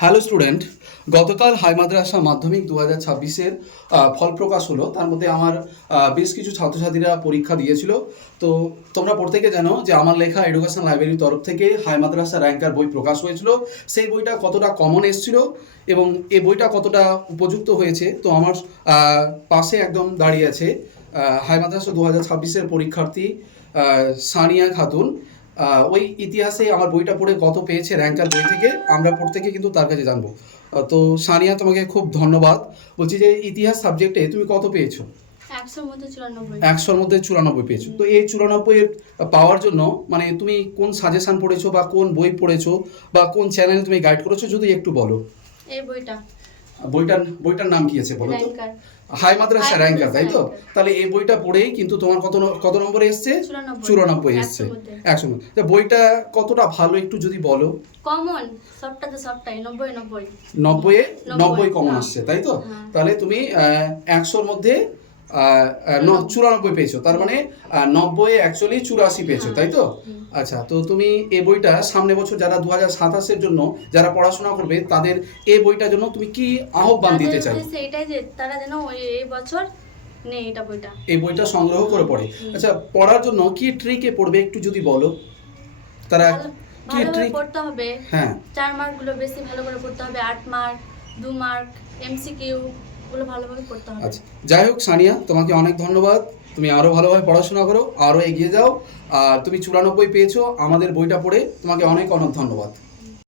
Hello student, গতকাল high মাদ্রাসা মাধ্যমিক 2026-এর ফল প্রকাশ হলো। তার মধ্যে আমার বেশ কিছু ছাত্রছাত্রীরা পরীক্ষা দিয়েছিল। তো তোমরা প্রত্যেকে জানো যে আমার লেখা এডুকেশন লাইব্রেরির তরফ থেকে হাই মাদ্রাসা র্যাঙ্কার বই প্রকাশ হয়েছিল। সেই বইটা কতটা কমন এসেছিল এবং এই বইটা কতটা উপযুক্ত হয়েছে, তো আমার পাশে একদম দাঁড়িয়ে আছে হাই মাদ্রাসা 2026-এর পরীক্ষার্থী সানিয়া খাতুন। ওই ইতিহাসে আমার বইটা পড়ে কত পেয়েছে র্যাঙ্কার বই থেকে, আমরা প্রত্যেকে কিন্তু তার কাছে জানবো। তো সানিয়া, তোমাকে খুব ধন্যবাদ। বলছি যে ইতিহাস সাবজেক্টে তুমি কত পেয়েছো? 100-র মধ্যে 94। 100-র মধ্যে 94 পেয়েছো। তো এই 94 পাওয়ার জন্য মানে তুমি কোন সাজেশন পড়েছো বা কোন বই পড়েছো বা কোন চ্যানেল তুমি গাইড করেছো, যদি একটু বলো। এই বইটা, বইটার নাম কি আছে বলো তো? র্যাঙ্কার। হাই মাদ্রাসা র্যাঙ্কার, তাই তো? র্যাঙ্কার। তাহলে এই বইটা পড়েই কিন্তু তোমার কত নম্বরে এসছে? 94 এসছে। 100 মধ্যে। তো বইটা কতটা ভালো একটু যদি বলো। কমন সবটাতে সবটাই 90 90 কমন আসছে, তাই তো? হ্যাঁ। তাহলে তুমি 100-র মধ্যে 94 পেয়েছো, তার মানে 90 অ্যাকচুয়ালি 84 পেয়েছো, তাই তো? আচ্ছা, তো তুমি এই বইটা সামনে বছর যারা 2027-এর জন্য যারা পড়াশোনা করবে তাদের এই বইটার জন্য তুমি কি আহ্বান দিতে চাই? এটাই যে তারা যেন এই বছর নেই এটা বইটা, এই বইটা সংগ্রহ করে পড়ে। আচ্ছা, পড়ার জন্য কি ট্রিকে পড়বে একটু যদি বলো। তারা কি ভালোভাবে ট্রিক? পড়তে হবে। হ্যাঁ, 4 মার্কগুলো বেশি ভালো করে পড়তে হবে, 8 মার্ক, 2 মার্ক, এমসিকিউ গুলো ভালোভাবে পড়তে হবে। আচ্ছা, যাই হোক সানিয়া, তোমাকে অনেক ধন্যবাদ। তুমি আরও ভালোভাবে পড়াশোনা করো, আরও এগিয়ে যাও। আর তুমি 94 পেয়েছো, আমাদের বইটা পড়ে তোমাকে অনেক অনেক ধন্যবাদ।